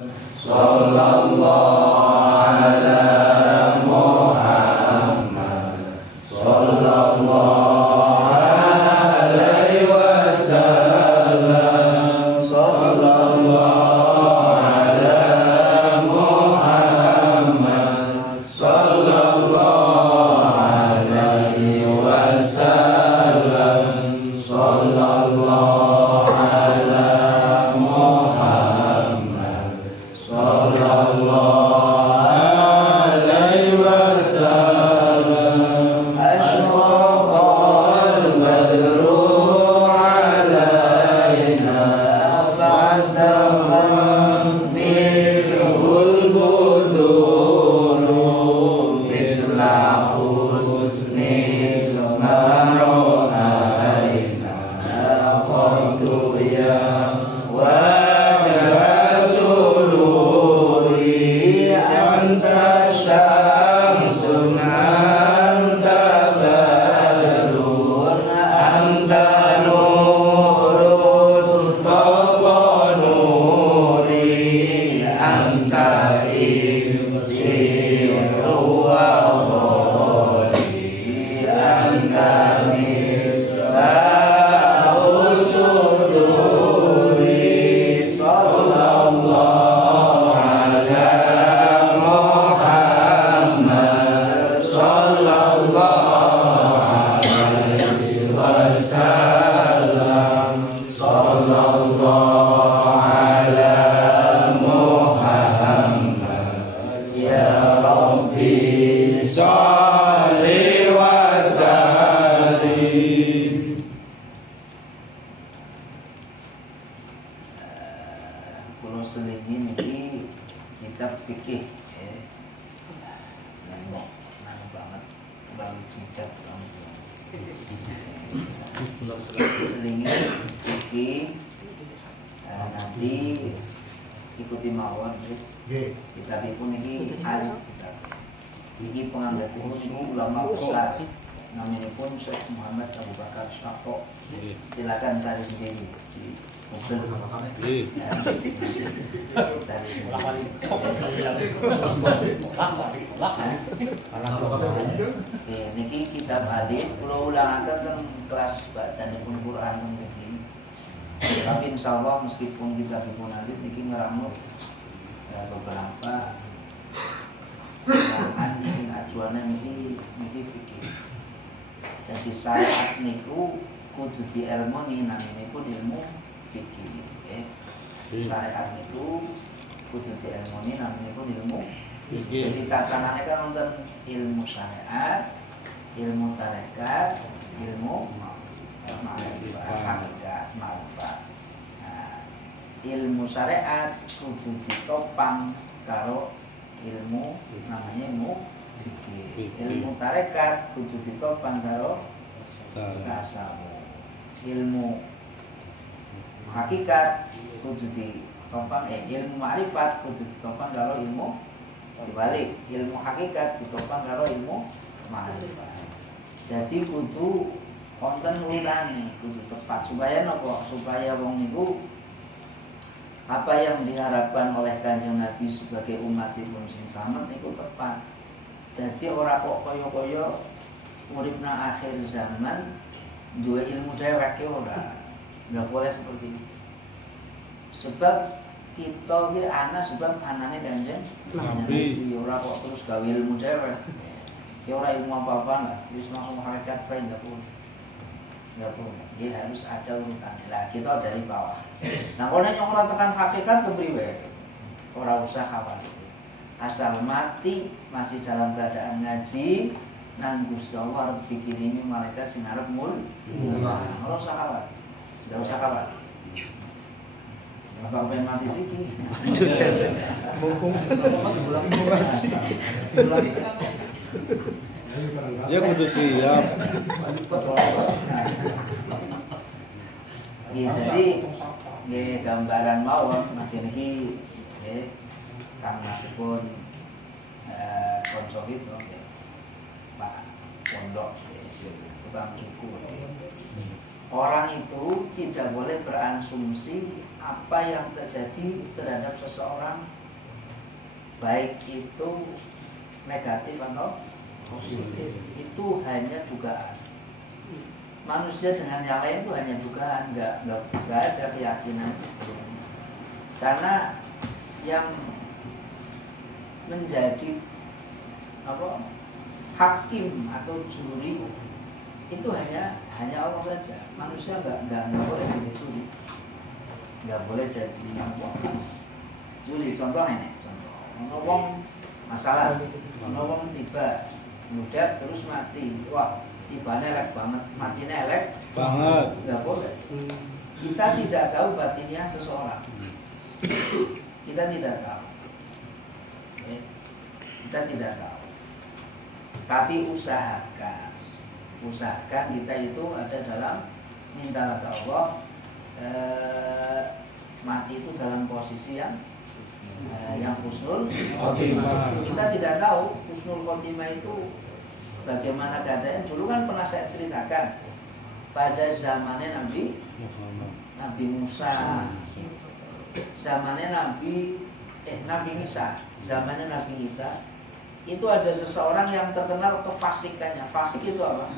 Sallallahu ala Muhammad sallallahu alaihi wasallam. Sallallahu ala Muhammad sallallahu alaihi wasallam. Sallallahu ala Muhammad sallallahu alaihi wasallam. Asyraqal badru alaina fa'tafat minhul buduru misla husni mara'aina qadru ya wajah sururi anta syamsun anta badrun anta nurun fawqa nuri anta ibsiru wa ghali anta misbahu suduri. Sallallahu ala Muhammad sallallahu alaihi wasallam. Sallallahu ala Muhammad ya Rabbi sholli wa sallim. Kulo selingin iki kitab fikih nang banget bang cicat kulo selingin fikih nanti ikuti mawon kitab pun ini alif kitab ini penganggatipun ini ulama besar namanya pun Syekh Muhammad Abu Bakar Syafo. Silakan cari sendiri di Google sama-sama. Niki kitab hadis kalau ulangaken kan kelas badanipun Quran mungkin. Tapi insyaallah meskipun kita pun hadis niki ngeramut beberapa bahan sing acuane niki fikih. Jadi syariat niku kudu dielmoni namine pun ilmu fikih. Syariat niku kudu dielmoni namine pun ilmu fikih. Jadi tatanane kan wonten ilmu syariat, ilmu tarekat, ilmu hakikat, ma'rifat. Nah, ilmu syariat kudu ditopang karo ilmu namanya ilmu fikih. Ilmu tarekat kudu ditopang karo tasawuf. Ilmu hakikat kudu ditopang ilmu ma'rifat kudu ditopang karo ilmu dibalik. Ilmu hakikat ditopang karo ilmu ma'rifat. Jadi kudu wonten urutane, kudu tepat supaya napa? Supaya wong niku apa yang diharapkan oleh Kanjeng Nabi sebagai umatipun sing slamet niku tepat. Jadi ora kok kaya-kaya uripna akhir zaman duwe ilmu dhewek ki ora. Enggak boleh seperti itu. Sebab kita ki ana sebab anane Kanjeng Nabi ora kok terus gawe ilmu dhewek. Ki ora ilmu apa-apa lah, wis langsung hakikat bae enggak boleh. Enggak boleh. Dia harus ada urutannya. Lah kita dari bawah. Nah, kalau yang orang tekan hakikat kepriwe, orang usah khawatir. Asal mati masih dalam keadaan ngaji, nang Gusti Allah harus dikirimi malaikat sing arep mul. Ora usah khawatir. Enggak usah khawatir. Bapak pengen mati siki. Mumpung diulang ngaji. Ya kudu siap. Jadi gambaran mawon makin iki Kang Masipun konco itu Pak Pondok tukang cukur. Orang itu tidak boleh berasumsi apa yang terjadi terhadap seseorang baik itu negatif atau positif, itu hanya dugaan. Manusia dengan yang lain itu hanya dugaan, nggak ada keyakinan. Karena yang menjadi hakim atau juri itu hanya Allah saja. Manusia nggak boleh jadi juri, nggak boleh jadi juri. Contoh ini, ngomong masalah, ngomong tiba muda terus mati, wah tibanya elek banget, matinya elek banget, nggak boleh. Kita tidak tahu batinnya seseorang, kita tidak tahu, kita tidak tahu. Tapi usahakan kita itu ada dalam minta kepada Allah, mati itu dalam posisi yang husnul khotimah. Kita tidak tahu husnul khotimah itu bagaimana keadaan. Dulu kan pernah saya ceritakan pada zamannya Nabi Musa, zamannya Nabi Isa, zamannya Nabi Isa itu ada seseorang yang terkenal kefasikannya. Fasik itu apa?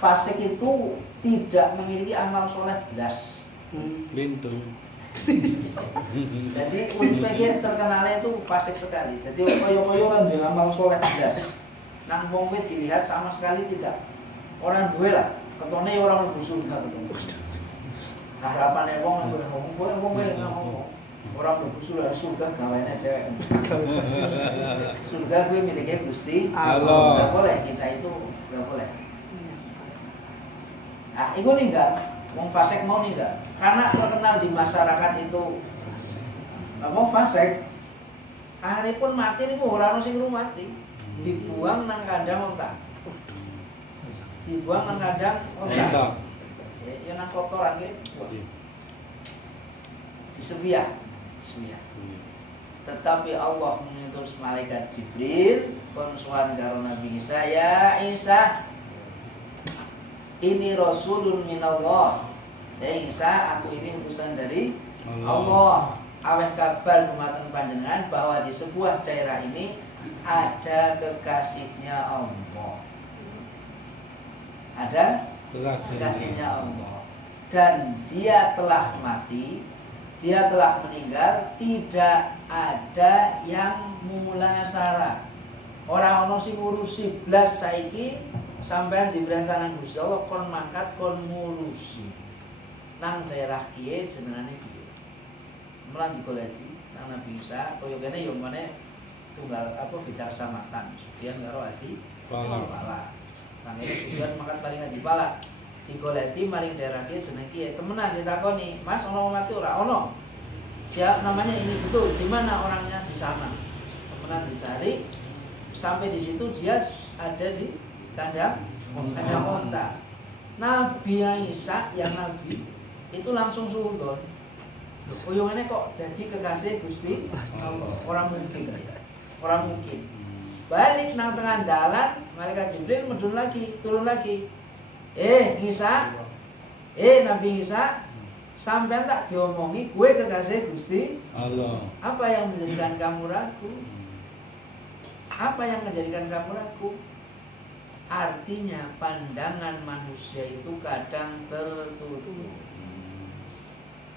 Fasik itu tidak memiliki amal soleh belas. lindung. Jadi UPG terkenalnya itu fasik sekali. Jadi koyo-koyo orang dengan amal soleh belas. Nang wong dilihat sama sekali tidak. Orang duwe lah, ketone orang mlebu surga ketemu. Harapane wong ngomong orang mlebu surga gaweane cewek. Surga gue miliknya Gusti Allah. Enggak boleh kita itu, enggak boleh. Ah, itu ninggal. Wong fasik mau ninggal. Karena terkenal di masyarakat itu wong fasik. Akhirnya pun mati niku ora ono sing mati. Dibuang nang kandang onta. Dibuang nang kandang onta. Ya nang kotoran ki. Disebiah. Tetapi Allah mengutus malaikat Jibril konsuan karo Nabi Isa, ya Isa, ini Rasulun minallah. Ya Isa, aku ini utusan dari Allah. Aweh kabar dumateng panjenengan bahwa di sebuah daerah ini ada kekasihnya Allah. Ada kekasihnya Allah. Dan dia telah mati, dia telah meninggal, tidak ada yang mulasara. Orang ono sing ngurusi blas saiki sampean diperintah nang Gusti Allah kon mangkat kon ngurusi. Nang daerah kiye jenengane piye? Mulan digoleki nang Nabi Isa kaya kene yo meneh tunggal bicara samatan. Sudian karo adi pala. Mangene sudian makan paling adi pala. Digoleki maring daerah kiye jeneng kiye. Temenan ditakoni, "Mas ono mati ora?" "Ono." Siapa namanya ini betul, di mana orangnya? Di sana. Temenan dicari sampai di situ dia ada di kandang onta. Nabi Isa yang nabi itu langsung suudon. Uyungannya kok jadi kekasih Gusti Allah. Orang mungkin. Balik nang tengah jalan, malaikat Jibril medun lagi, turun lagi. Isa, Nabi Isa, sampean tak diomongi gue kekasih Gusti Allah. Apa yang menjadikan kamu ragu? Apa yang menjadikan kamu ragu? Artinya pandangan manusia itu kadang tertutup.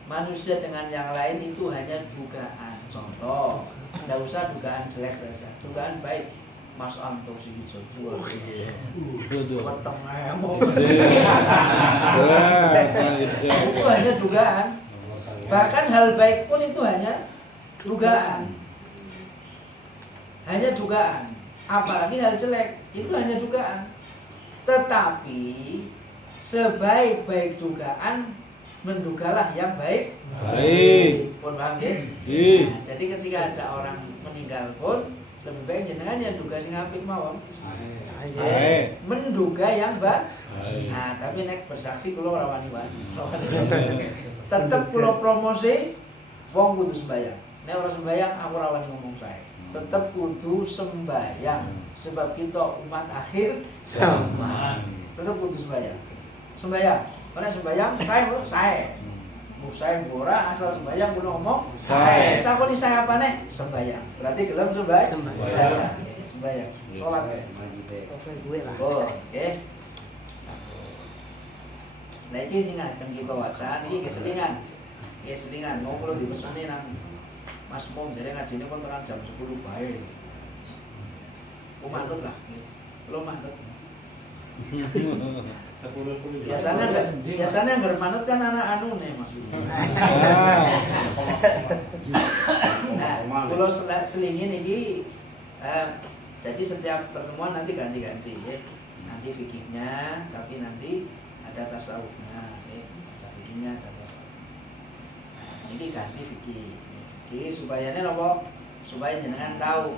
Manusia dengan yang lain itu hanya dugaan. Contoh, tidak usah dugaan jelek saja, dugaan baik. Mas Anto sih jodho. Itu hanya dugaan. Bahkan hal baik pun itu hanya dugaan. Hanya dugaan. Apalagi hal jelek, itu hanya dugaan. Tetapi sebaik-baik dugaan, mendugalah yang baik. Pun paham ya? Nah, jadi ketika ada orang meninggal pun lebih baik jenengan yang duga sing apik mawon. Menduga yang baik. Nah, tapi nek bersaksi kula ora wani-wani. Tetep kula promosi wong kudu sembahyang. Nek ora sembahyang aku ora wani ngomong sae. Tetep kudu sembahyang sebab kita umat akhir zaman. Tetep kudu sembahyang. Sembahyang. Karena sembahyang sae. Musai ora asal sembayang kudu ngomong Sae. takoni saya apa nek sembayang. Berarti gelem sembayang. Sembayang. Sembayang. Salat. Oh, oke. Nah iki sing ngajeng kita wacana iki keselingan. Keselingan mau kulo dipeseni nang Mas Mom jare ngajine kon tekan jam 10 bae. Ku manut lah. Kulo manut. Biasanya yang bermanut kan anak anu nih maksudnya. Nah, kalau selingin ini, jadi setiap pertemuan nanti ganti-ganti ya. Nanti fikihnya, tapi nanti ada tasawufnya, ya. Fikihnya ada tasawuf. Ini ganti fikih supaya ini apa? Supaya jenengan tahu.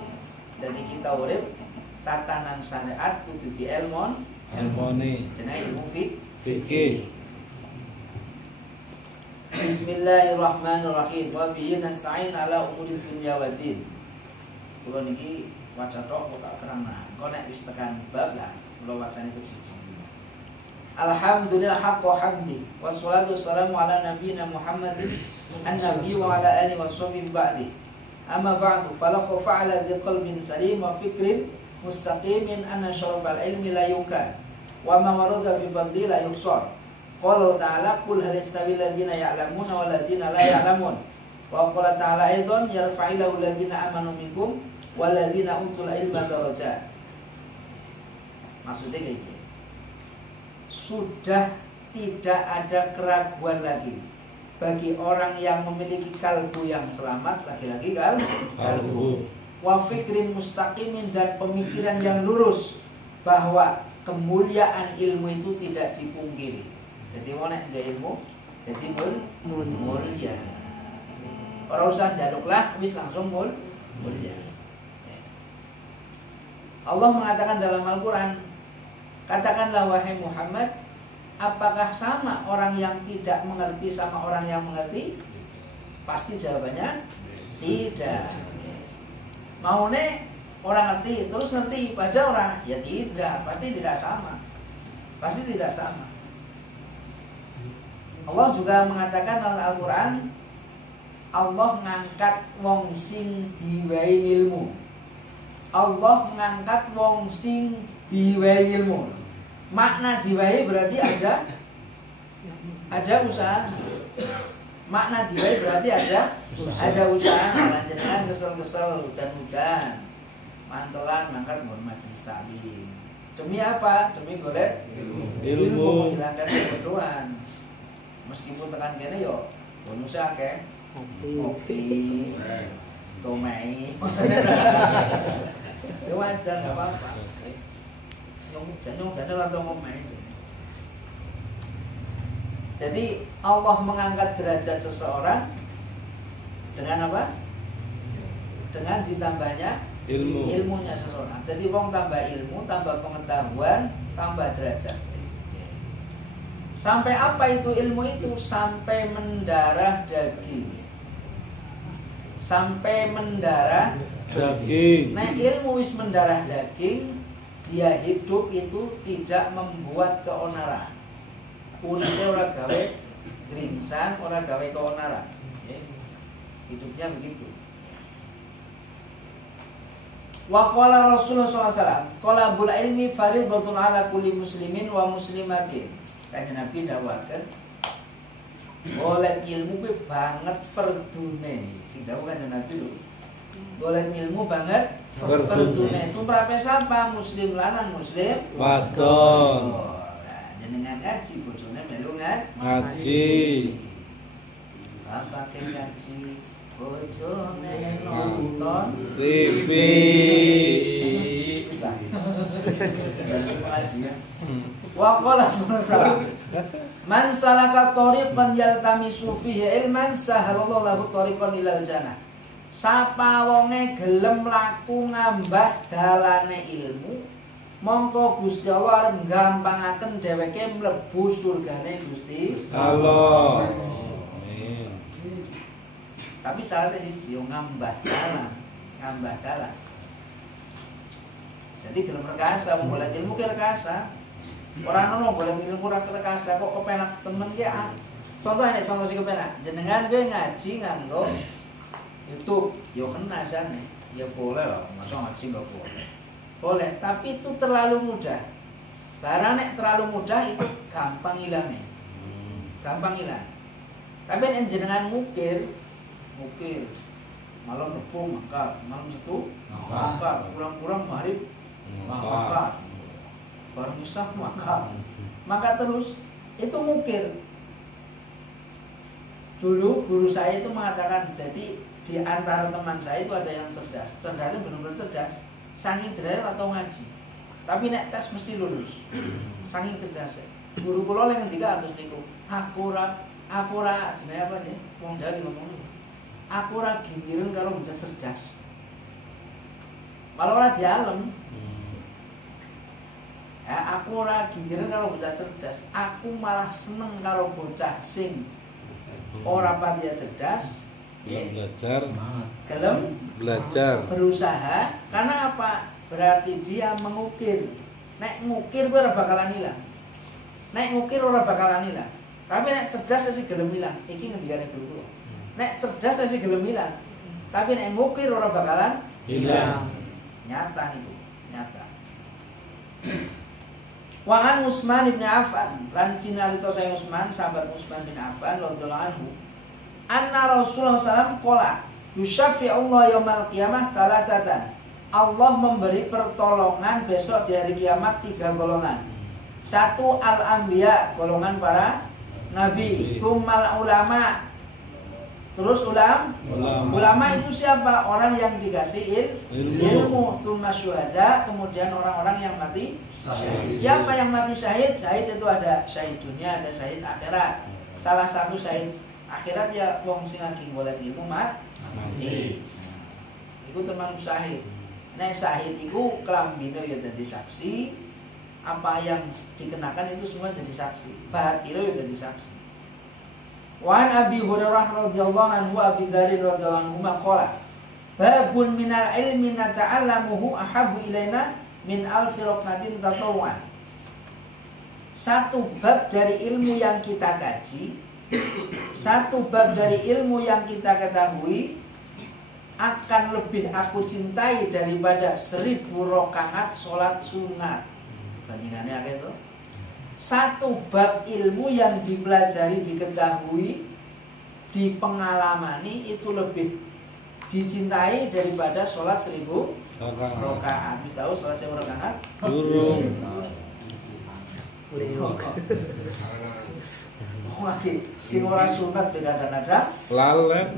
Jadi kita urip tatanan syariat kudu di ilmon. Ilmone Jenenge ilmu fikih. Bismillahirrahmanirrahim. Wa bihi nasta'in ala umuri dunya wa din. Kula niki waca tok kok tak terangna. Engko nek wis tekan bab lah kula wacane terus siji. Alhamdulillah haqqo hamdi wassalatu wassalamu ala nabiyyina Muhammadin an-nabiy wa ala alihi washabbihi ba'di. Amma ba'du falaqad fa'ala dhi qalbin salim wa fikrin mustaqimin anna syarafal ilmi la yunkan wa ma warada fi fadli la yuksar. Qala ta'ala qul hal yastawi alladziina ya'lamuna wal ladziina la ya'lamun. Wa qala ta'ala aidan yarfa'illahu alladziina amanu minkum wal ladziina utul ilma darajat. Maksudnya kayak gini. Sudah tidak ada keraguan lagi bagi orang yang memiliki kalbu yang selamat, lagi-lagi kalbu. Wa fikrin mustaqimin, dan pemikiran yang lurus bahwa kemuliaan ilmu itu tidak dipungkiri. Jadi mau nek ilmu jadi mulia. Orang usah jaduklah wis langsung mulia. Allah mengatakan dalam Al-Qur'an, katakanlah wahai Muhammad, apakah sama orang yang tidak mengerti sama orang yang mengerti? Pasti jawabannya tidak. Mau nih orang ngerti terus ngerti pada orang, ya tidak, pasti tidak sama. Pasti tidak sama. Allah juga mengatakan dalam Al-Qur'an, Allah ngangkat wong sing diwehi ilmu. Allah ngangkat wong sing diwehi ilmu. Makna diwehi berarti ada usaha. Makna diwehi berarti ada usaha. Lanjenengan kesel-kesel hutan-hutan, mantelan mangkat mau majelis taklim. Demi apa? Demi golek ilmu, menghilangkan kebodohan. Meskipun tekan kene yo bonusnya akeh. Kopi, tomei. Ya wajar, enggak apa-apa. Jangan atau ngomong. Jadi Allah mengangkat derajat seseorang dengan apa? Dengan ditambahnya ilmunya seseorang. Jadi wong tambah ilmu, tambah pengetahuan, tambah derajat. Sampai apa itu ilmu itu? Sampai mendarah daging. Sampai mendarah daging. Nah, ilmu wis mendarah daging, dia hidup itu tidak membuat keonaran. Uripnya ora gawe grimsan, ora gawe keonaran. Hidupnya begitu. Wa qala Rasulullah SAW, talabul ilmi fardhatun ala kulli muslimin wa muslimatin. Kanjeng Nabi dawuhaken, golek ilmu kuwi banget fardune. Sing dawuh Kanjeng Nabi lho. Golek ilmu banget fardune. Tumrape sapa? Muslim lanang, muslim wadon. Nah, jenengan ngaji bojone melu Ngaji. Bapak ngaji, bojone nonton TV. Wa qala sallallahu man salaka thariqan yaltamisu fihi ilman sahalallahu lahu thariqan ilal jannah. Sapa wonge gelem mlaku ngambah dalane ilmu, mongko Gusti Allah arep nggampangaken dheweke mlebu surgane Gusti Allah. Amin. Tapi syaratnya siji ngambah dalan. Jadi gelem rekasa, wong golek ilmu ki rekasa. Ora ono golek ilmu ora rekasa kok kepenak temen ki Contoh nek contoh sing kepenak, jenengan kowe ngaji nganggo YouTube, yo kena jane. Ya boleh lah, masa ngaji enggak boleh. Boleh, tapi itu terlalu mudah. Barang nek terlalu mudah itu gampang hilangnya. Gampang hilang. Tapi nek jenengan mukir malam nepung mangkat, malam itu mangkat, kurang-kurang maghrib mangkat, baru isya mangkat terus. Itu mukir. Dulu guru saya itu mengatakan, jadi di antara teman saya itu ada yang cerdas. Cerdasnya benar-benar cerdas. Saking cerdas atau ngaji. Tapi nek tes mesti lulus. Saking cerdas. Guru kula yang ketiga atus niku. Aku ora jenenge apa ya? Wong Jawa ngomong. Aku ora gingiren karo bocah cerdas. Malah ora dialem. Ya, aku ora gingiren karo bocah cerdas. Aku malah seneng karo bocah sing ora pati cerdas. Belajar, Gelem belajar, berusaha. Karena apa? Berarti dia mengukir. Nek ngukir ora bakalan hilang. Nek ngukir ora bakalan hilang. Tapi nek cerdas sih gelem hilang. Iki ngendikane guru kula. Nek cerdas sih gelem hilang. Tapi nek ngukir ora bakalan hilang. Nyata itu, nyata. Wa an Utsman bin Affan, lan cinarita saya Utsman, sahabat Utsman bin Affan radhiyallahu anhu. Anna Rasulullah SAW qala yusyafi'ullah yaumal qiyamah salasatan. Allah memberi pertolongan besok di hari kiamat 3 golongan. 1 al-anbiya, golongan para nabi. Tsummal ulama. Terus ulama itu siapa? Orang yang dikasih ilmu. Tsumma syuhada, kemudian orang-orang yang mati syahid. Siapa yang mati syahid? Syahid itu ada syahid dunia, ada syahid akhirat. Salah satu syahid akhirat ya wong sing lagi golek ilmu mati. Iku teman syahid. Nek syahid iku klambine ya dadi saksi, apa yang dikenakan itu semua jadi saksi. Bahatira ya dadi saksi. Wa an Abi Hurairah radhiyallahu anhu Abi Dzar radhiyallahu anhu qala babun minal ilmi nata'allamuhu ahabbu ilaina min alfi rakatin tatawwan. Satu bab dari ilmu yang kita kaji, satu bab dari ilmu yang kita ketahui akan lebih aku cintai daripada 1000 rakaat sholat sunat. Bandingannya apa itu? Satu bab ilmu yang dipelajari, diketahui, dipengalamani itu lebih dicintai daripada sholat 1000 rakaat. Bisa tahu sholat 1000 rakaat? Durung. Lagi sing ora sunat kadang-kadang Lalet.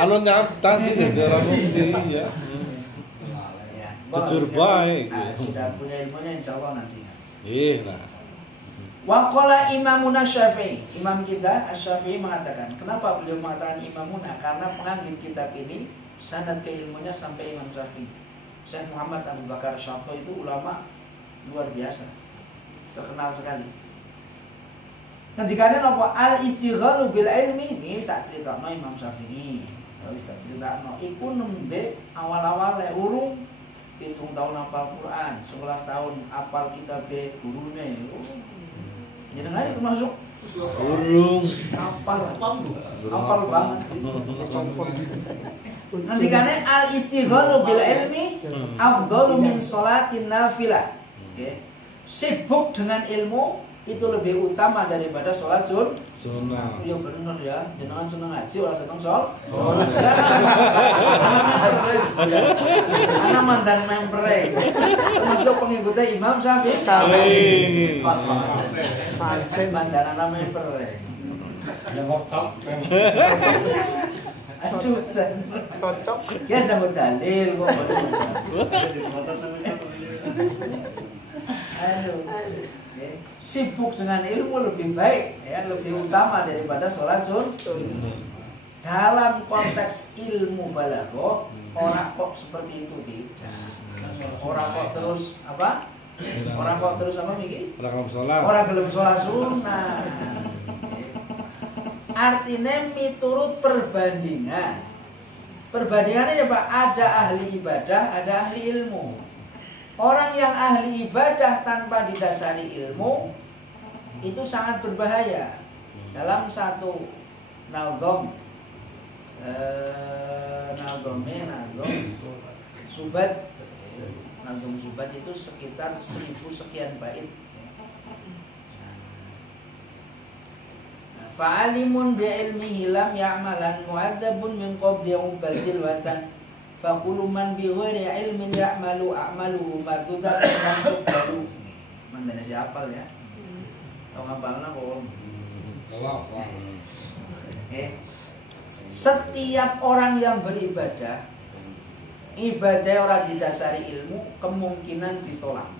Anu nyata sih dalam diri ya. Jujur baik. Sudah punya ilmunya insyaallah nanti. Nah. Wa qala Imamuna Syafi'i. Imam kita Asy-Syafi'i mengatakan, kenapa beliau mengatakan Imamuna? Karena penganggit kitab ini sanad ke ilmunya sampai Imam Syafi'i. Syekh Muhammad Abu Bakar Syarto itu ulama luar biasa, terkenal sekali. Ngendikane napa al istighalu bil ilmi, wis tak critakno Imam Syafi'i. Wis tak critakno iku nembe awal-awale urung 7 tahun hafal Quran, 11 tahun hafal kitab gurune. Jenengan iki masuk Urung. hafal banget. Ngendikane al istighalu bil ilmi afdalu min sholatin nafilah. Oke. Sibuk dengan ilmu itu lebih utama daripada sholat sunnah. Ya bener ya, jenengan seneng ngaji ora seneng sholat. Ana mandan mempere. Termasuk pengikutnya Imam Syafi'i. Pancen mandan ana mempere. Aduh, cocok. Ya jangan dalil kok. Aduh. Sibuk dengan ilmu lebih baik, ya, lebih utama daripada sholat sunnah. Dalam konteks ilmu balaghah, orang kok seperti itu tidak. Orang kok terus apa? Orang kok terus apa Miki? Orang gelem sholat sunnah. Artinya miturut perbandingan. Perbandingannya ya Pak, ada ahli ibadah, ada ahli ilmu. Orang yang ahli ibadah tanpa didasari ilmu itu sangat berbahaya. Dalam satu naldom subat, naldom subat itu sekitar 1000 sekian bait. Fa'alimun bi'ilmihi lam ya'malan mu'adzabun min qabli ubadil wasan faqulu man bi ghairi ilmin ya'malu a'maluhu mardudat lam tuqbalu. Mandane siapa ya? Tong ngapalna kok. Setiap orang yang beribadah, ibadah orang didasari ilmu, kemungkinan ditolak.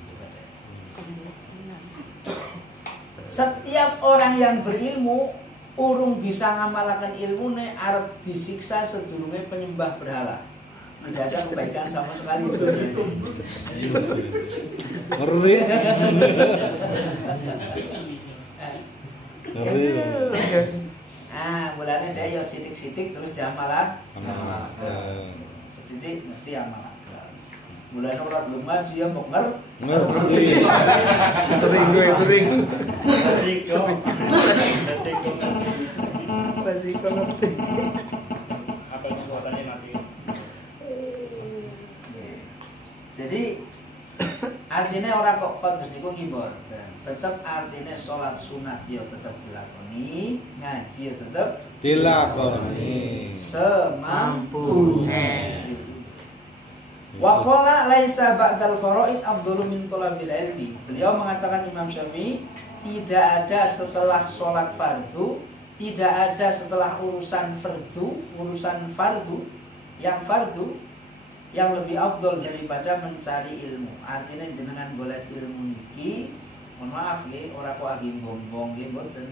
Setiap orang yang berilmu, urung bisa ngamalakan ilmune arep disiksa sedurunge penyembah berhala. Tidak ada kebaikan sama sekali. Ngeri. Ngeri. Ah, mulanya dia yo sidik-sidik terus diamalan. Sedidik mesti amalan. Mulanya orang belum maju ya mau Ngerti. Sering. Resiko ngerti. Apa kekuatannya nanti? Jadi artinya orang kok terus niku ngiboten. Tetap artinya sholat sunat yo tetap dilakoni, ngaji yo tetap Dilakoni semampunya. Wa qala laisa ba'dal faraid afdalu min talabil ilmi. Beliau mengatakan Imam Syafi'i, tidak ada setelah sholat fardu, tidak ada setelah urusan fardu yang lebih afdal daripada mencari ilmu. Artinya jenengan golek ilmu niki, mohon maaf nggih, ora kok agi bombong nggih mboten.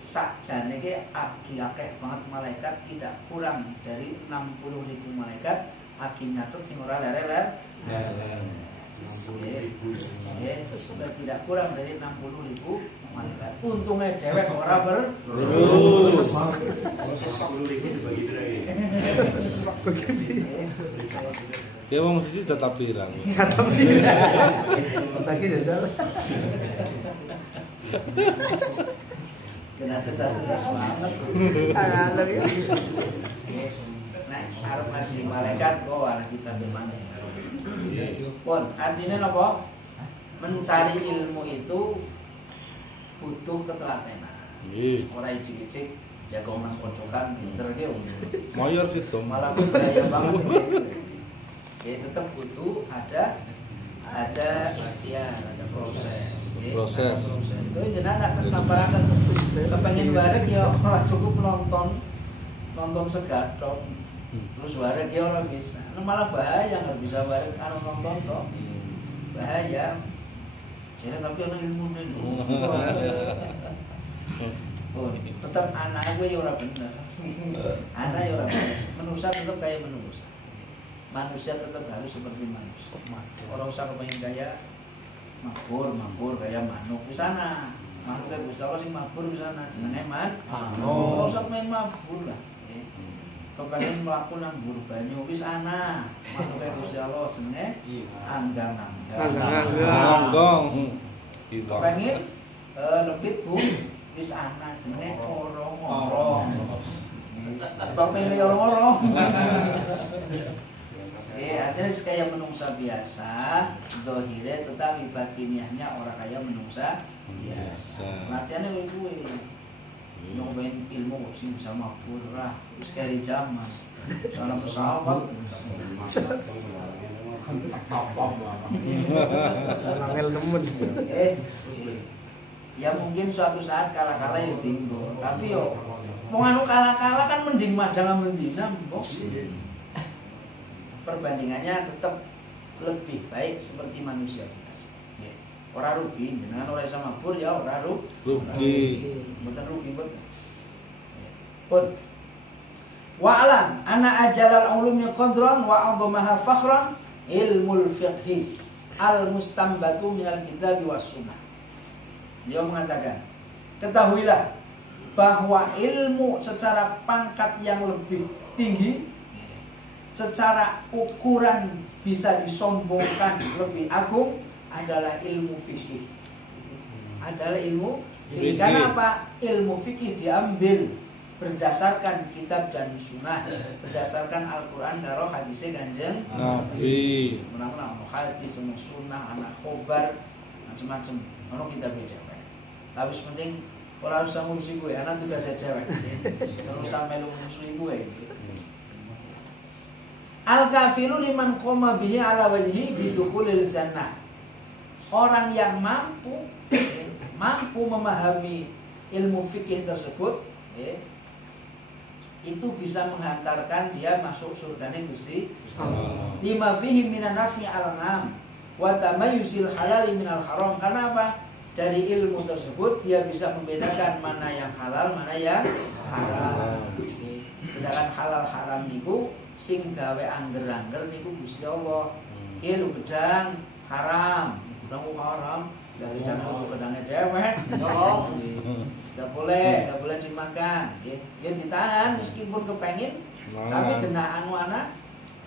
Sakjane ki agi akeh banget malaikat, tidak kurang dari 60.000 malaikat agi nyatet sing ora ler-ler. Sudah tidak kurang dari 60.000 malaikat. Untungnya dewek ora terus. Dia mau mesti tetap bilang. Catat bagi jajal. kena cerdas-cerdas banget. Lagi. Nah, harus ngasih malaikat kok anak kita bermana. Pun artinya apa? Mencari ilmu itu butuh ketelatenan. Orang icik-icik jago mas pocokan pinter gitu. Mayor sih tuh. Malah bahaya banget sih. Ya tetap butuh ada ikhtiar, ada proses. Proses. Itu jenengan nak kesamparakan kepengen bareng ya ora cukup nonton segadok. Terus bareng ya ora bisa. Malah bahaya nggak bisa bareng karo nonton toh. Bahaya. Jadi tapi ana ilmune lho. Oh, tetap anak gue ya ora bener. Anak ya ora bener. Manusia tetap kayak manusia. Manusia tetap harus seperti manusia. Orang usah kepengen kayak mabur kayak manuk di sana. Manuk kayak Gusti Allah sing mabur di sana. Jenenge manuk. Usah main mabur lah. Kepengen mlaku nang mbur banyu wis ana. Manuk kayak Gusti Allah jenenge anggang-anggang. Kepengen lebit bu wis ana jenenge orong-orong. Kepengen orong-orong. Artinya kayak menungsa biasa, dohire tetapi batiniahnya orang kaya menungsa biasa. Latihannya gue, nyobain ilmu sih bisa mabur lah, sekali zaman, soalnya pesawat. Angel nemen. Ya mungkin suatu saat kala-kala ya tinggal, tapi yo mau anu kala-kala kan mending madang mendina, mbok. Perbandingannya tetap lebih baik seperti manusia biasa. Orang rugi, dengan orang sama mabur ya orang rugi. Bukan rugi bukan. Pun. Wa'alam ana ajalal ulumnya qadran wa a'dhamaha fakhran ilmul fiqhi al-mustambatu minal kitab was sunnah. Dia mengatakan, ketahuilah bahwa ilmu secara pangkat yang lebih tinggi secara ukuran bisa disombongkan lebih agung adalah ilmu fikih. Adalah ilmu fikih. Karena apa? Ilmu fikih diambil berdasarkan kitab dan sunnah, berdasarkan Al-Quran karo hadisnya Kanjeng Nabi. Menang-menang hadis, sunnah, anak khobar, macam-macam. Ono kita beda. Tapi penting orang harus ngurusi gue, anak juga saya cewek. Kalau sampai lu ngurusi gue. Al-kafiru liman qoma bihi ala wajhi bidukhulil jannah. Orang yang mampu memahami ilmu fikih tersebut, itu bisa menghantarkan dia masuk surganya Gusti Allah. Lima fihi minan nafi al-ngam wa tamayyuzil halal minal haram. Karena apa? Dari ilmu tersebut dia bisa membedakan mana yang halal, mana yang haram. Sedangkan halal haram niku sing gawe angger-angger niku Gusti Allah. Ki lu gedang haram, gedang haram, dari dana untuk gedangnya dewek. Gak boleh dimakan. Ya ditahan meskipun kepengin, tapi kena anak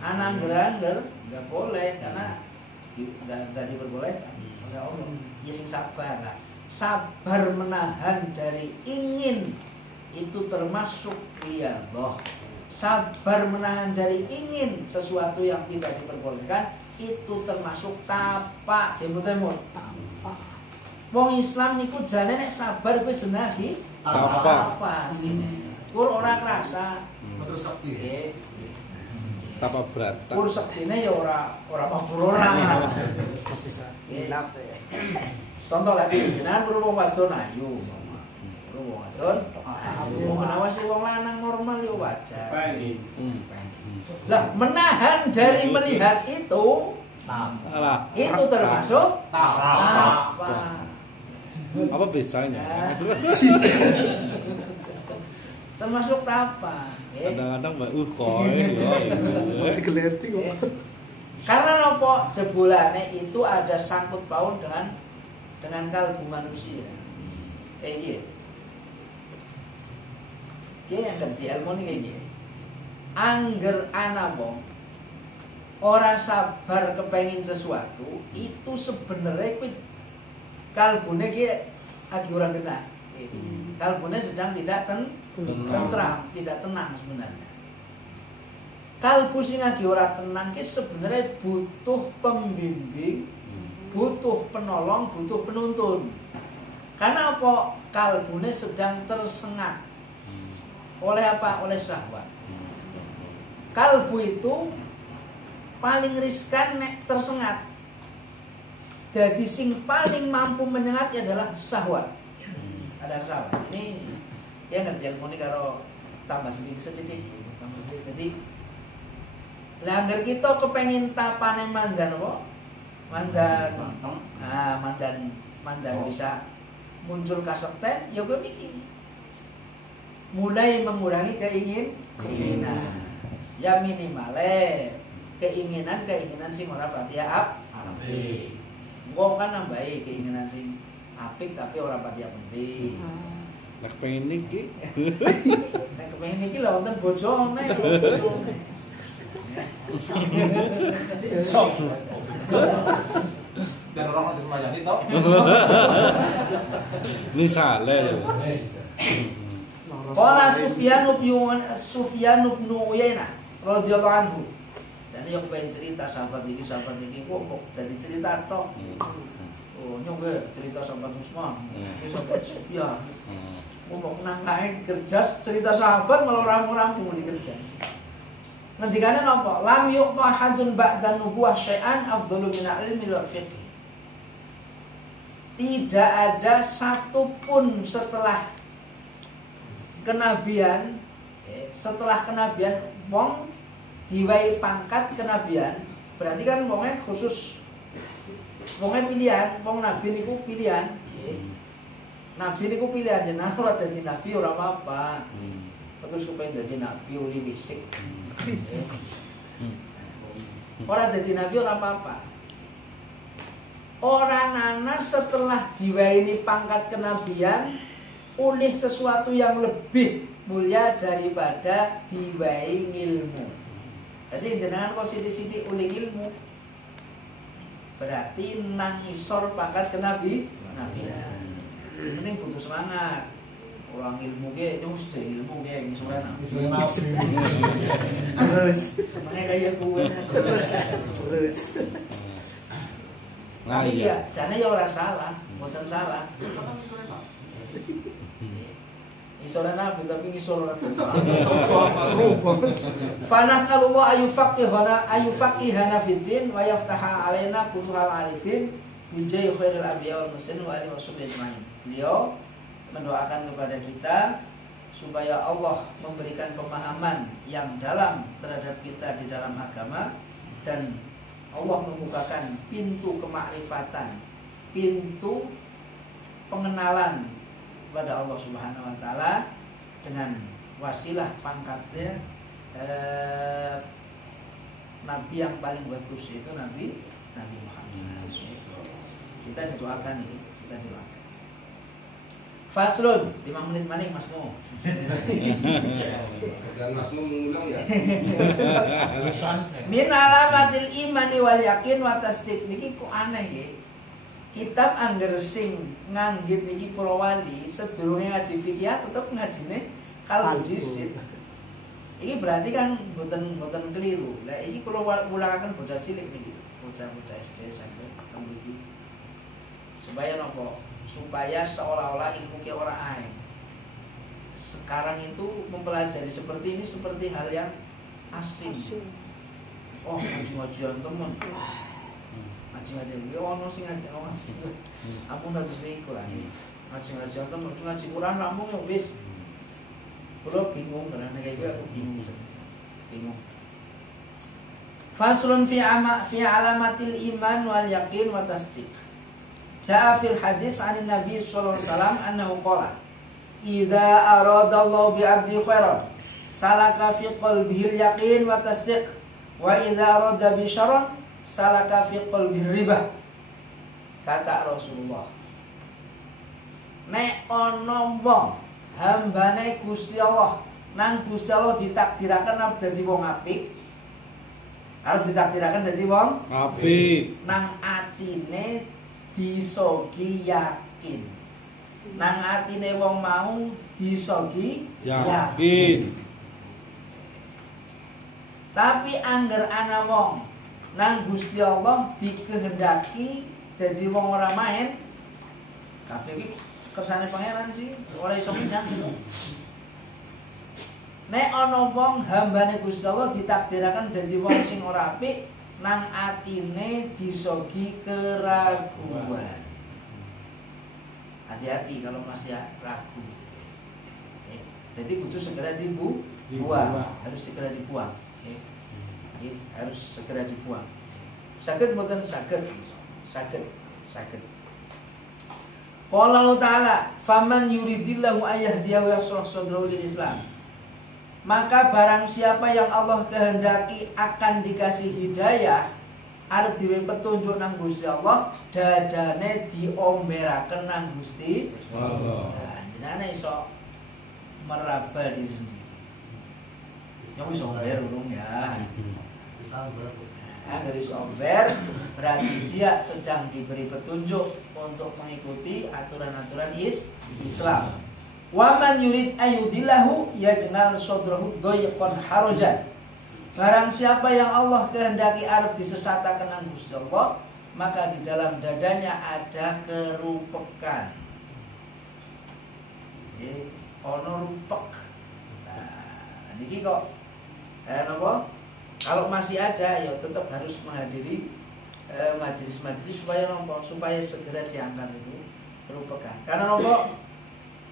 angger-angger gak boleh karena gak diperbolehkan oleh Allah. Ya sing sabar lah. Sabar menahan dari ingin itu termasuk riyadhah. Sabar menahan dari ingin sesuatu yang tidak diperbolehkan itu termasuk tapak. Demut-demut. Wong Islam niku jane nek sabar kuwi jenenge tapak asline. Kur ora krasa. Terus sakti. Tapak berat. Kur sektine ya ora mabur ora. Bisa hilap ya. Contoh lagi, jenengan wong wadon ayu. Wong wadon ayu. Wong awas wong lanang normal yo wajar. Lah, menahan dari melihat itu itu termasuk apa? Apa bisanya? Termasuk apa? Kadang-kadang mbak koin loh. Digelerti kok. Karena nopo jebulane itu ada sangkut paut dengan kalbu manusia. Kayak gitu. Kayak yang ganti ilmu ini kayak gitu. Angger anak wong ora sabar kepengin sesuatu itu sebenarnya kuwi kalbune ki lagi ora kena. Kalbune sedang tidak tentram, tidak tenang sebenarnya. Kalbu sing lagi ora tenang ki sebenarnya butuh pembimbing, butuh penolong, butuh penuntun. Karena apa? Kalbune sedang tersengat. Oleh apa? Oleh syahwat. Kalbu itu paling riskan nek tersengat. Jadi sing paling mampu menyengat adalah syahwat. Ada syahwat. Ini ya ngerti ilmu ini kalau tambah sedikit. Jadi langgar kita kepengen tapane mandan apa? Mandan bisa muncul kasekten, ya gue mikir. Mulai mengurangi keinginan. Ya minimalnya keinginan sing ora pati apik. Wong kan nambahi keinginan sing apik tapi ora pati penting. Nek pengen niki. Nek kepengin niki lho wonten bojone. Sok. Dan orang itu melayani toh. Misale. Qala Sufyan bin Uyainah radhiyallahu anhu. Jadi yang pengen cerita sahabat ini kok jadi cerita tok. Oh, nyong cerita sahabat Usman, sahabat Sufyan. Ngomong nang kae kerja cerita sahabat malah ramu-ramu di kerja. Ngendikane napa? Lam yuqta hadun ba'da nubuwah syai'an afdalu min ilmi wal fiqh. Tidak ada satupun setelah kenabian, wong diwai pangkat kenabian, berarti kan wongnya khusus, wongnya pilihan, wong nabi niku pilihan, nabi niku pilihan, dan aku ora dadi nabi ora apa-apa, terus kepengen dadi nabi uli bisik, ora dadi nabi ora apa-apa. Orang nana setelah diwaini pangkat kenabian oleh sesuatu yang lebih mulia daripada diwai ilmu. Jadi jenengan kok sithik-sithik uli ilmu. Berarti nang isor pangkat ke nabi. Mending butuh semangat. Orang ilmu ge terus ilmu ge ngisoran. Terus. Semangat kayak gue. Terus. Nah, Tapi iya. ya jane ya ora salah, mboten salah. Isoran nabi tapi ngisor ora Fanas'alullah ayufaqihana fiddin wa yaftaha alaina futuhal arifin bijai khairil anbiya wal mursalin wa alihi washabihi ajmain. Beliau mendoakan kepada kita supaya Allah memberikan pemahaman yang dalam terhadap kita di dalam agama dan Allah membukakan pintu kemakrifatan, pintu pengenalan kepada Allah Subhanahu wa taala dengan wasilah pangkatnya Nabi yang paling bagus itu Nabi Muhammad. Kita didoakan nih, kita doakan. Faslun 5 menit maning Mas Mo. Dan Mas mengulang ya. Min alamatil imani wal yakin wa tasdiq niki kok aneh nggih. Kitab angger sing nganggit niki para wali sedurunge ngaji fikih tetep ngajine kalbu dhisit. Iki berarti kan mboten keliru. Lah iki kula ulangaken bocah cilik niki, bocah-bocah SD sampai mriki. Supaya napa? Supaya seolah-olah ilmu ki ora ae. Sekarang itu mempelajari seperti ini seperti hal yang asing. Oh, ngaji-ngajian temen. Ngaji-ngajian iki ono sing ngaji. Ampun dados niku lah. Ngaji-ngajian temen ngaji Quran rampung ya wis. Kula bingung karena kayak gue aku bingung. Faslun fi alamatil iman wal yakin wa tasdiq. Ja'a fil hadis 'an Nabi sallallahu alaihi wasallam annahu qala idza aradallahu bi 'abdi khairan salaka fi qalbihi al-yaqin wa tasdiq wa idza arada bi syarran salaka fi qalbihi ribah. Kata Rasulullah, nek ana wong hambane Gusti Allah nang Gusti Allah ditakdiraken dadi wong apik, arep ditakdiraken dadi wong Apik. nang atine disogi yakin. Nang atine wong mau disogi yakin. Tapi angger ana wong nang Gusti Allah dikehendaki dadi wong ora main, kabeh iki kersane pangeran sih, ora iso minang. Nek ana wong hambane Gusti Allah ditakdiraken dadi wong sing ora apik, nang atine disogi keraguan. Hati-hati kalau masih ragu. Jadi kudu segera dibuang, harus segera dibuang. Harus segera dibuang. Saged mboten saged? Saged. Qala Allah Ta'ala, "Faman yuridillahu ayyahdiyahu yashrah sadrahu lil Islam." Maka barang siapa yang Allah kehendaki akan dikasih hidayah, arep diwe petunjuk nang Gusti Allah, dadane diomberaken nang Gusti Allah. Nah, jenenge iso meraba diri sendiri. Yang iso omber urung ya. Agar iso omber berarti dia sedang diberi petunjuk untuk mengikuti aturan-aturan Islam. Wa man yurid ayudillahu yaj'al sadrahu dayqan harajan. Barang siapa yang Allah kehendaki arep disesataken nang Gusti Allah, maka di dalam dadanya ada kerupekan. Ono rupek. Nah, niki kok napa? Kalau masih ada ya tetap harus menghadiri majelis-majelis supaya napa? Supaya segera diangkat itu kerupekan. Karena napa?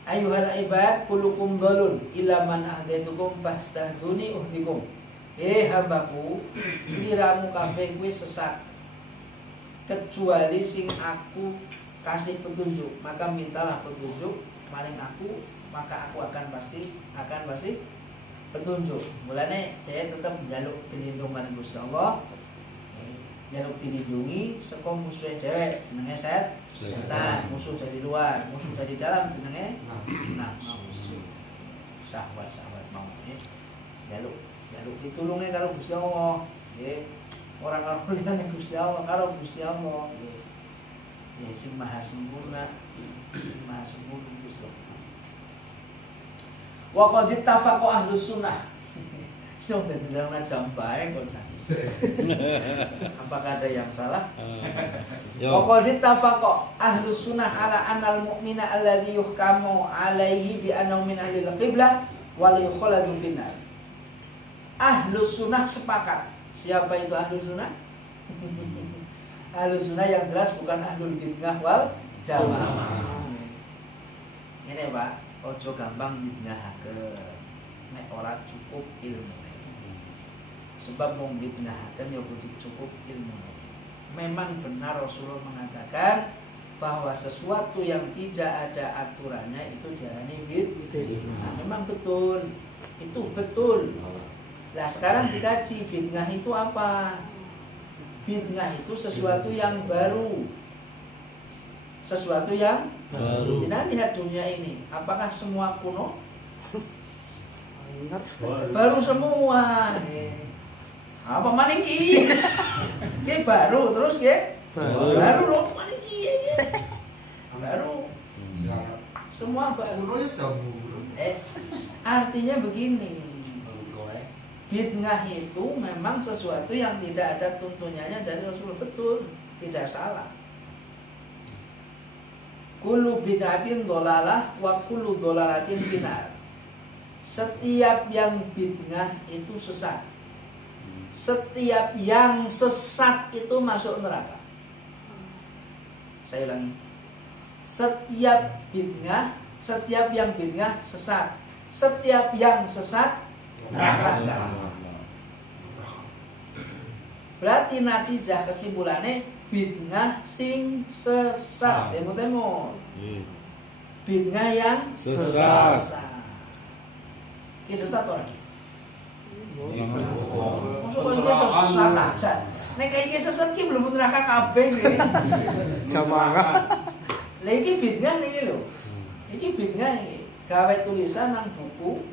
Ayuhal ibad kullukum dhalun illa man ahdaitukum fastahduni uhdikum. Hambaku, sliramu kabeh kuwi sesat. Kecuali sing aku kasih petunjuk, maka mintalah petunjuk maring aku, maka aku akan pasti petunjuk. Mulane saya tetap njaluk pelindung marang Gusti Allah. Njaluk dilindungi saka musuh dhewek jenenge setan, musuh dari luar, musuh dari dalam jenenge nafsu. Syahwat mau njaluk jaluk pitulunge karo Gusti Allah nggih ora karo liyane Gusti Allah karo Gusti Allah nggih ya sing maha sempurna Gusti wa qad ittafaqa ahlus sunnah dong dadi dalam jam bae kok apakah ada yang salah? Wa qad ittafaqa ahlus sunnah ala anal mu'mina alladhi yuhkamu alaihi bi annahu min ahlil qiblah wal yukhladu finnar. Ahlus sunnah sepakat. Siapa itu ahlus sunnah? Ahlus sunnah yang jelas bukan ahlul bid'ah wal jamaah. Ini Pak, ojo gampang bid'ahaken. Nek ora cukup ilmu. Sebab mau bid'ahaken ya kudu cukup ilmu. Memang benar Rasulullah mengatakan bahwa sesuatu yang tidak ada aturannya itu diarani bid'ah. Nah, memang betul. Itu betul. Nah, sekarang dikaji bid'ah itu apa? Bid'ah itu sesuatu yang baru. Sesuatu yang baru. Kita lihat dunia ini, apakah semua kuno? Baru semua. Apa maning ki? Ki baru terus ki? Baru loh maning ki. Baru. Semua baru. Kuno ya jamu. Artinya begini. Bid'ah itu memang sesuatu yang tidak ada tuntunannya dari Rasulullah, betul, tidak salah. Kullu bid'atin dhalalah wa kullu dhalalatin finnar. Setiap yang bid'ah itu sesat. Setiap yang sesat itu masuk neraka. Saya ulangi. Setiap yang bid'ah sesat. Setiap yang sesat neraka. Berarti natijah kesimpulannya bid'ah sing sesat. Temu. Bid'ah yang sesat. Ini sesat orang. Maksudnya sesat aja. Nek iki sesat ki belum neraka kabeh iki. Jamaah. Lah iki bid'ah niki lho. Iki bid'ah iki. Gawe tulisan nang buku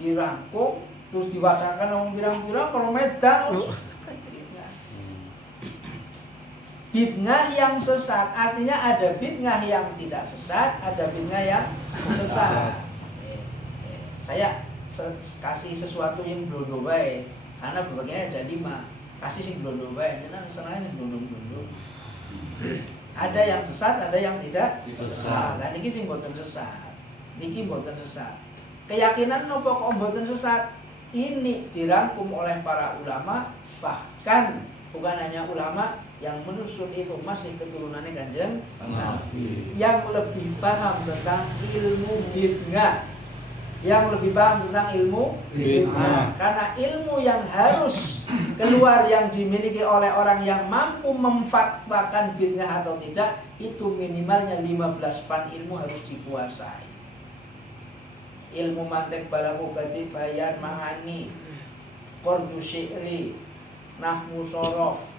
dirangkum terus dibacakan nang pirang-pirang kalau medan. Bid'ah yang sesat artinya ada bid'ah yang tidak sesat, ada bid'ah yang sesat. Saya kasih sesuatu yang blondo bae karena berbagai ada 5 kasih sing blondo bae jenengan senengane blondo-blondo. Ada yang sesat, ada yang tidak sesat. Lah niki sing mboten sesat. Niki mboten sesat. Keyakinan nopo kok mboten sesat? Ini dirangkum oleh para ulama, bahkan bukan hanya ulama yang menusuk itu masih keturunannya Kanjeng Nabi yang lebih paham tentang ilmu bid'ah. Yang lebih paham tentang ilmu bid'ah. Karena ilmu yang harus keluar yang dimiliki oleh orang yang mampu memfatwakan bid'ah atau tidak itu minimalnya 15 fan ilmu harus dikuasai. Ilmu mantek balagogati bayan ma'ani qordu syi'ri nahwu sorof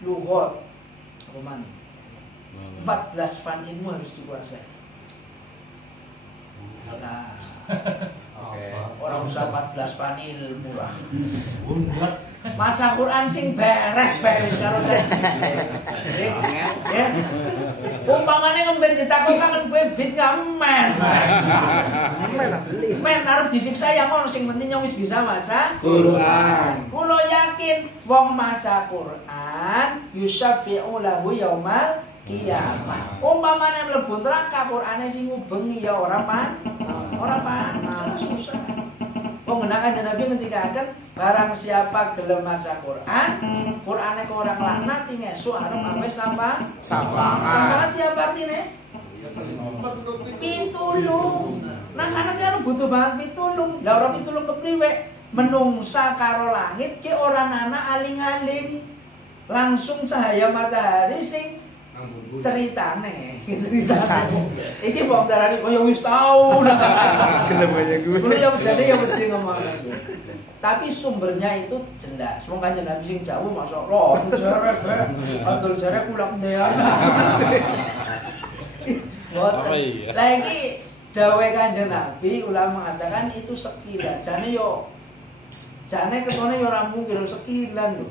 lughat apa 14 fan ilmu harus dikuasai. Nah, orang usah 14 fan ilmu lah. Maca Quran sing beres karo ya. Umpamane ngembet ditakokaken kowe bid'ah men. Men arep disiksa yang ono sing penting wis bisa maca Quran. Kulo yakin wong maca Quran yusaffi'u lahu yaumal kiamat. Umpamane mlebu neraka Qurane sing ngubengi ya ora panas susah. Wong ngenakaken Nabi ngendikaken barang siapa gelem maca Quran, Qurane kok orang laknat ngesuk arep ampe sapa? Sapa siapa artine? Pitulung. Nah anak kan butuh banget pitulung. Lah ora pitulung kepriwe? Menungsa karo langit ki ora ana aling-aling. Langsung cahaya matahari sing ceritane. Iki wong darani koyo wis tau. Gelem kaya gue. Kulo yo jane yo mesti ngomong. Tapi sumbernya itu jelas. Wong Kanjeng Nabi sing dawuh masyaallah, jarek Abdul jarek kulak ndean. Lah iki dawuhe Kanjeng Nabi ulama mengatakan itu sekilas. Jane yo Jane ketone ya ora mungkin sekilan lho.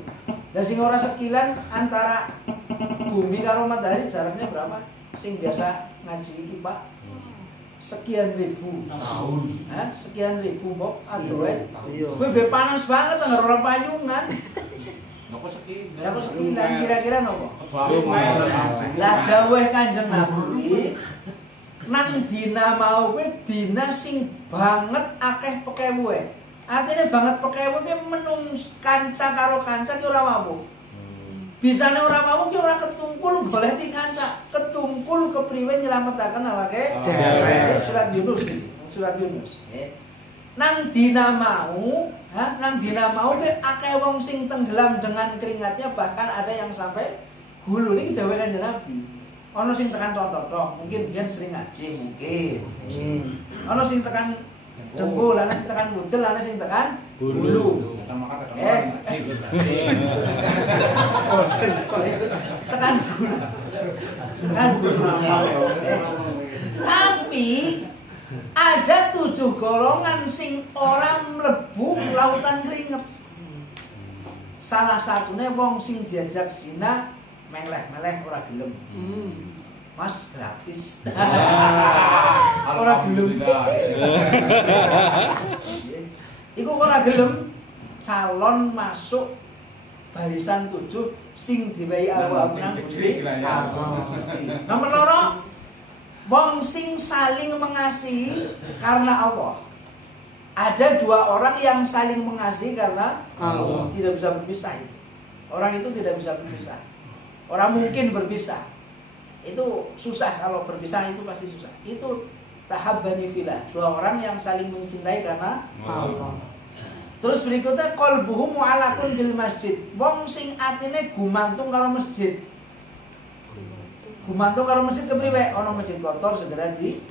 Lah sing ora sekilan antara bumi karo matahari jaraknya berapa? Sing biasa ngaji iki, Pak. Sekian ribu tahun. Hah? Sekian ribu kok adoe. Iya. Kowe be panas banget nang ora payungan. Napa sekilan? Lah kok sekilan kira-kira nopo? Lah Lah dawuh Kanjeng Nabi nang dina mau kuwi dina sing banget akeh pekewe. Artinya banget pekewe ki menung kanca karo kanca ki ora mampu. Bisane ora mampu ki ora ketungkul boleh di kanca. Ketungkul kepriwe nyelametaken awake dhewe. Surat Yunus iki, surat Yunus. Nang dina mau, nang dina mau ki akeh wong sing tenggelam dengan keringatnya, bahkan ada yang sampai hulu niki dawuh Kanjeng Nabi. Ono sing tekan tontok, mungkin biyen sering ngaji mungkin. Ono sing tekan dengkul, ana sing tekan budel, ana sing tekan bulu. Tekan bulu. Tekan bulu. Tapi ada 7 golongan sing orang mlebu lautan keringet. Salah satunya wong sing diajak zina meleh-meleh ora gelem. Mas gratis. Ora gelem. Iku ora gelem calon masuk barisan 7 sing diwehi Allah nang Gusti Allah. Nomor 2, wong sing saling mengasihi karena Allah. Ada 2 orang yang saling mengasihi karena Allah. Tidak bisa berpisah itu. Orang itu tidak bisa berpisah. Orang mungkin berpisah. Itu susah, kalau berpisah itu pasti susah. Itu tahabbani fillah, 2 orang yang saling mencintai karena Allah. Terus berikutnya qalbuhum mu'allaqun bil masjid. Wong sing atine gumantung karo masjid. Gumantung karo masjid kepriwe? Ana masjid kotor segera di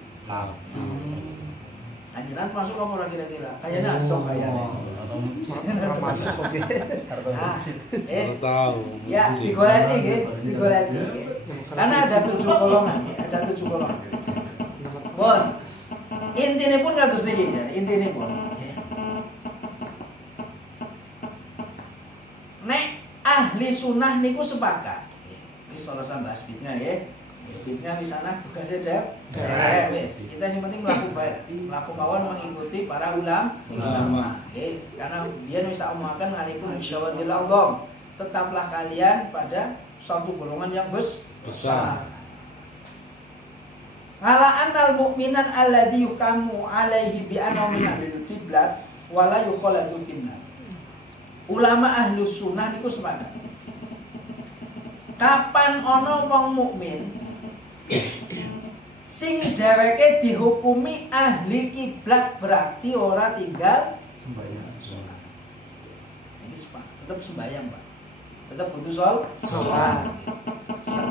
Anjiran masuk kamu ora kira-kira? Kayaknya antok kayaknya. Masuk oke. Tahu. Ya, digoreti nggih, digoreti nggih. Karena ada 7 golongan, ya, ada 7 golongan. Pun intine pun kados niki ya, intine pun. Nek ahli sunnah niku sepakat. Wis ora usah bahas bid'ah ya. Bid'ah misalnya tugasnya wis. Kita yang penting melaku mawon mengikuti para ulama. Karena biar bisa omongaken alaikum bisyawatil adzam. Tetaplah kalian pada suatu golongan yang besar. Ala annal mu'minan alladzi yukamu alaihi bi annahu min ahlil qiblat wala yukhalatu finnar. Ulama ahlus sunnah niku sepakat. Kapan ana wong mukmin sing dheweke dihukumi ahli kiblat berarti ora tinggal sembahyang salat. Ini tetap sembahyang, Pak. Tetap butuh salat.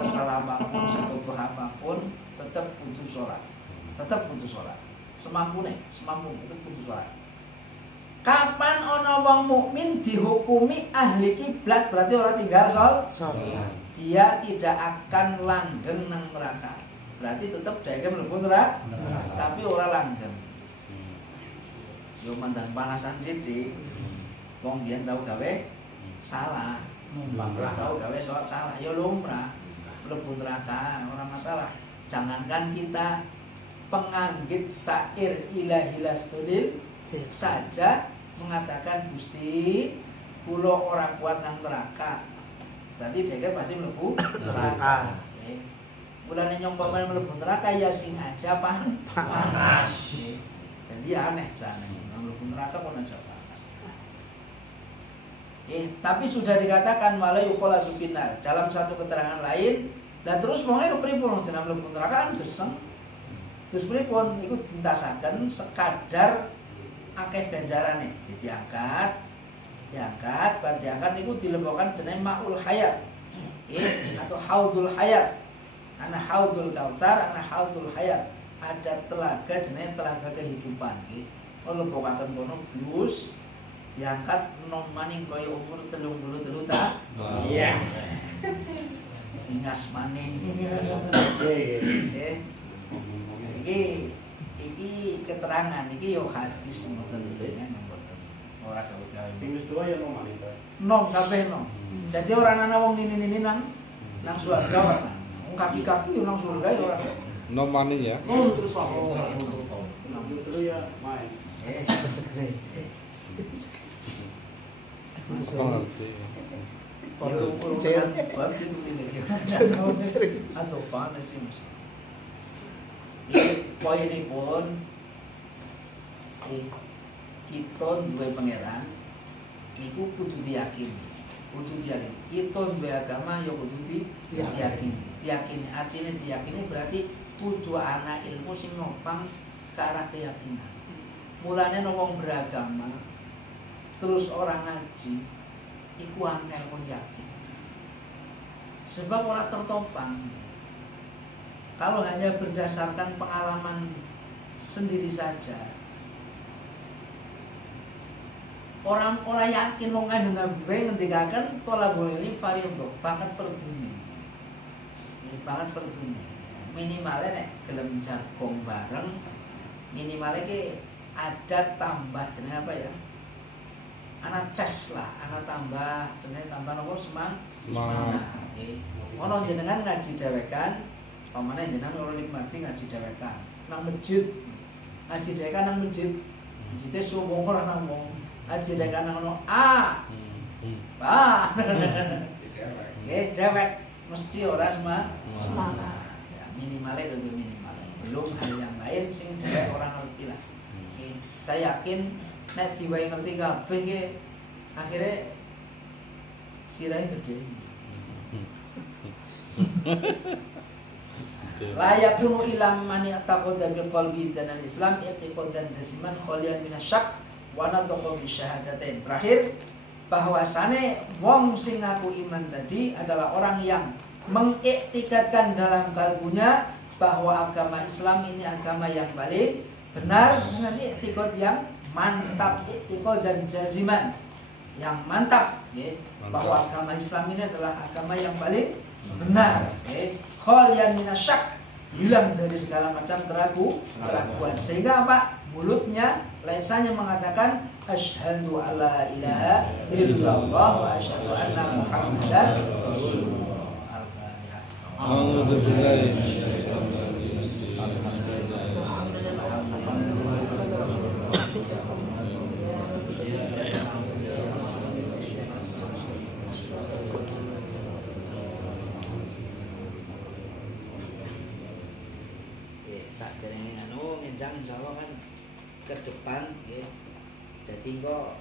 Salah apapun, sebodoh apapun, tetap butuh salat. Tetap butuh salat. Semampune tetap butuh salat. Kapan ana wong mukmin dihukumi ahli kiblat berarti ora tinggal salat. Dia tidak akan langgeng nang neraka. Berarti tetap dheweke mlebu neraka, tapi ora langgeng. Yo mandan panasan sithik. Wong biyen tau gawe salah. Tau gawe salah, yo lumrah. Mlebu neraka, ora masalah. Jangankan kita penganggit syair ilahilastudil saja mengatakan Gusti kula ora kuat nang neraka. Berarti dheweke pasti mlebu neraka. Mulane nyompama mlebu neraka ya sing aja panas. Jadi aneh sana. Mlebu neraka pun aja panas. Tapi sudah dikatakan wala yukhalatu finnar dalam satu keterangan lain. Dan terus wonge kepripun jeneng mlebu neraka kan geseng. Terus pripun iku ditasaken sekadar akeh ganjarane. Diangkat itu dilebokan jenenge maul hayat. Atau haudul hayat. Ana haudul kautsar, ana haudul hayat. Ada telaga jenenge telaga kehidupan nggih. Lebokaken kono blus diangkat nom maning kaya umur 33 ta. Iya. Ingas maning. Iki keterangan iki yo hadis mboten mboten. ora gawe-gawe. Sing wis tuwa ya mau malih to. Nom kabeh nom. Dadi ora ana wong nini-nini nang surga ora. Wong kaki-kaki yo nang surga ya ora. No money ya. Oh terus apa? Terus ya main. Segere. Kok ngerti. Atau panas sih mas. Poin ini pun kita dua pangeran, niku kudu diyakini, Kita dua agama yo kudu diyakini. Artinya diyakini berarti kudu ana ilmu sing nopang ke arah keyakinan. Mulane wong beragama terus orang ngaji iku angel pun yakin. Sebab orang tertopang. Kalau hanya berdasarkan pengalaman sendiri saja, orang yakin wong Kanjeng Nabi ngendikaken tolabul ilmi fardhu banget per dunia. Banget per dunia. Minimalnya nek gelem jagong bareng, minimalnya ki adat tambah jenenge apa ya? Anak ces lah, anak tambah jenenge tambah nomor semangat. Ono jenengan ngaji dhewekan, pamane jenengan ora nikmati ngaji dhewekan. Nang masjid, ngaji dhewekan nang masjid. Masjide suwung ora nang wong. Ngaji dhewekan nang ono Nggih, dewek mesti ora semangat. Ya, minimalnya itu minimal. Belum hal yang lain sing dewek orang ngerti lah. Saya yakin nek diwai ngerti kabeh nggih akhirnya sirahe gede. Layak kuno ilam mani ataqoda bi qalbi dan al-Islam i'tiqadan jasiman khalian minasyak wa nadqa bi syahadatain. Terakhir bahwasane wong sing ngaku iman tadi adalah orang yang mengiktikadkan dalam kalbunya bahwa agama Islam ini agama yang paling benar dengan i'tiqad yang mantap, i'tiqad dan jaziman yang mantap, bahwa agama Islam ini adalah agama yang paling benar. Khalian minasyak, hilang dari segala macam keraguan. Sehingga apa? Mulutnya, lisannya mengatakan asyhadu alla ilaha illallah wa asyhadu anna muhammadan rasulullah. Alhamdulillah. Saat ini insyaallah kan ke depan, jadi kok